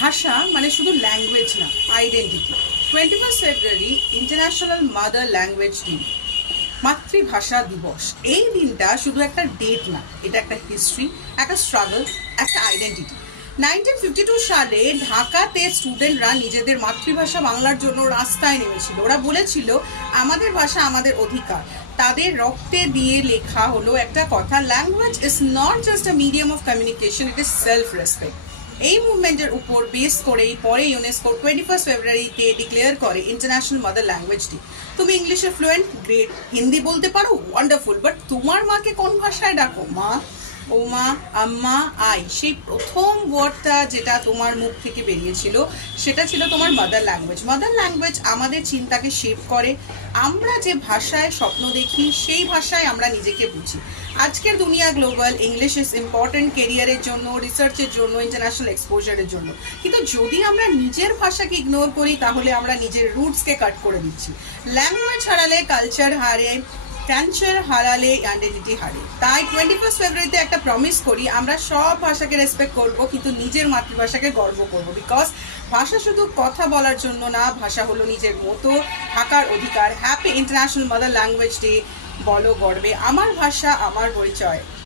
ভাষা মানে শুধু ল্যাঙ্গুয়েজ না, আইডেন্টিটি। 21 ফেব্রুয়ারি ইন্টারন্যাশনাল মাদার ল্যাঙ্গুয়েজ ডে, মাতৃভাষা দিবস। এই দিনটা শুধু একটা ডেট না, এটা একটা হিস্ট্রি, একটা স্ট্রাগল, একটা আইডেন্টিটি। 1952 সালে ঢাকাতে স্টুডেন্টরা নিজেদের মাতৃভাষা বাংলার জন্য রাস্তায় নেমেছিল। ওরা বলেছিল আমাদের ভাষা আমাদের অধিকার। তাদের রক্তে দিয়ে লেখা হলো একটা কথা, language is not just a medium of communication, it is self respect. এই মুভমেন্টের উপর বেস করেই পরে ইউনেস্কো 21 ফেব্রুয়ারিতে ডিক্লেয়ার করে ইন্টারন্যাশনাল মাদার ল্যাঙ্গুয়েজ ডে। তুমি ইংলিশে ফ্লুয়েন্ট, গ্রেট। হিন্দি বলতে পারো, ওয়ান্ডারফুল। বাট তোমার মাকে কোন ভাষায় ডাকো? মা, ও মা, আম্মা, আই। সেই প্রথম ওয়ার্ডটা যেটা তোমার মুখ থেকে বেরিয়েছিল সেটা ছিল তোমার মাদার ল্যাঙ্গুয়েজ। মাদার ল্যাঙ্গুয়েজ আমাদের চিন্তাকে শেপ করে। আমরা যে ভাষায় স্বপ্ন দেখি সেই ভাষায় আমরা নিজেকে বুঝি। আজকের দুনিয়া গ্লোবাল, ইংলিশ ইজ ইম্পর্টেন্ট কেরিয়ারের জন্য, রিসার্চের জন্য, ইন্টারন্যাশনাল এক্সপোজারের জন্য। কিন্তু যদি আমরা নিজের ভাষাকে ইগনোর করি তাহলে আমরা নিজের রুটসকে কাট করে দিচ্ছি। ল্যাঙ্গুয়েজ হারালে কালচার হারে, কালচার হারালে আইডেন্টিটি হারে। তাই 21 ফেব্রুয়ারিতে একটা প্রমিস করি, আমরা সব ভাষাকে রেসপেক্ট করব, কিন্তু নিজের মাতৃভাষাকে গর্ব করব। বিকজ ভাষা শুধু কথা বলার জন্য না, ভাষা হলো নিজের মতো থাকার অধিকার। Happy international mother language day. বলো গর্বে, আমার ভাষা আমার পরিচয়।